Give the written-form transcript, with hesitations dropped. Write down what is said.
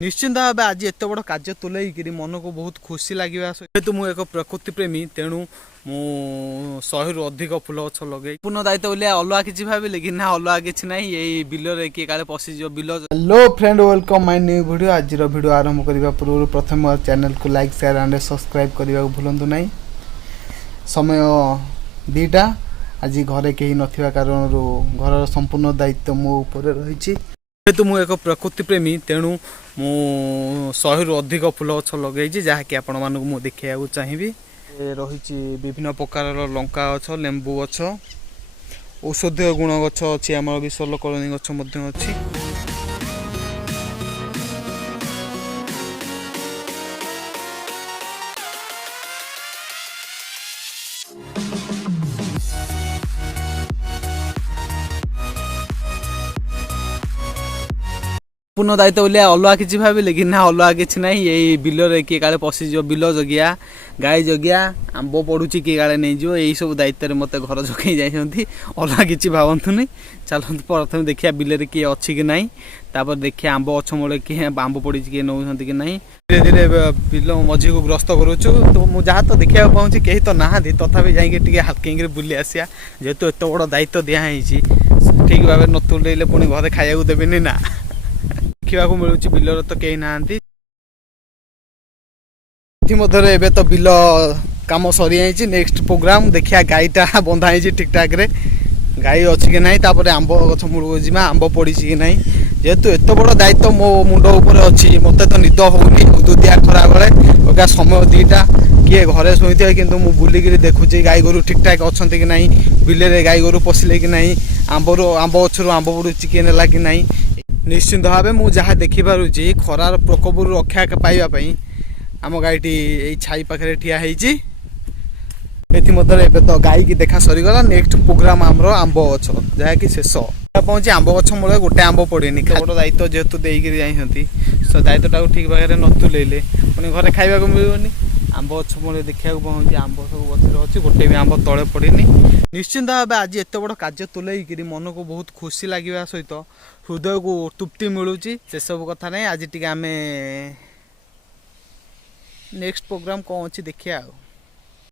निश्चिंत भाव आज एत बड़ कार्य तुलैकि मन को बहुत खुशी लगे जेहेतु मुझे एक प्रकृति प्रेमी तेणु मु 100 रु अधिक फुल गछ लगे पूर्ण दायित्व बोले अलग किसी भाविले कि ना अलग किसी ना यही बिल किए काले पशिज bill. Hello friend welcome my new video. आज वीडियो आरंभ करने पूर्व प्रथम चैनल को लाइक शेयर एंड सब्सक्राइब करने को भूलु ना। समय 2टा आज घरे कहीं नथिबा कारण घर संपूर्ण दायित्व मो ऊपर रही जेहेतु मुझे एक प्रकृति प्रेमी तेणु मु 100 रु अधिक फुल गछ लगे जहाँकि आपण मानक मु देखा चाहिए। रही विभिन्न प्रकार लंका गछ लेंबू गछ औषधीय गुण गछ अच्छी आम विशलकरणी गछ अच्छी। पूर्ण दायित्व बोले अलग किसी भाविले कि ना अलग किसी ना यही बिल किए काले पशिज बिल जगिया गाई जगिया आंब पड़ुची किए काले नहीं जो यही सब दायित्व मत घर जगई जाती अलग किसी भावतुनि। चलते प्रथम देखिए बिल किए अच्छी कि ना तापर देखिए आंब गछ मूले किए आंब पड़ी किए नौ कि ना। धीरे धीरे बिल मझी को ग्रस्त करुचु तो मुझे जहाँ तो देखा पाऊँ कहीं तो ना तथापि जाकि हालकें बुली आसिया जेहेतु एत बड़ दायित्व दिखाई ठीक भाव न तुलेले पुणी घरे खाया देवेनि ना देखा मिलूँ बिल तो कहीं ना एबे तो बिल काम सरी जाइए। नेक्स्ट प्रोग्राम देखिया गाईटा बंधा ठीक ठाक रे गाई अच्छी कि ना तापर आंब गछ मूल जीवा आंब पड़ी कि ना जेहेतु एत बड़ दायित्व मो मुंड उपर अच्छी मत तो निद होनी उदुदिया खरा बेले समय 2टा किए घरे शोथे कि बुलिक देखुचे गाई गोरु ठीक ठाक अच्छा कि ना बिल गाई गोरु पशिले कि ना आंब गचर आंब पड़ू किए नेला कि ना। निश्चिंत भाव मुझे जहाँ देखिपुची खरार प्रकोप रक्षा पाइबापी आम गाईटी यही छाई पाखे ठिया होती तो गाई की देखा सरीगला। नेक्स्ट प्रोग्राम आमर आंब गछ जहाँकि शेष पहुँच आंब गछ मूल गोटे आंब पड़ेनि बड़ दायित्व जेहेतु देकर जाती दायित्वटा ठीक भाव न तुलेले पुणी घरे खाइबा मिलूनी आंब गछ मूल देखा पहुँचे आंब सब गचर अच्छी गोटे भी आंब तले पड़ेनि। निश्चिंत भाव आज एत बड़ कार्य तुलैकि मन को बहुत खुशी लगे सहित हृदय को तृप्ति मिलूँ से सब कथा नहीं। आज टी आम नेक्स्ट प्रोग्राम कौन अच्छी देखिए।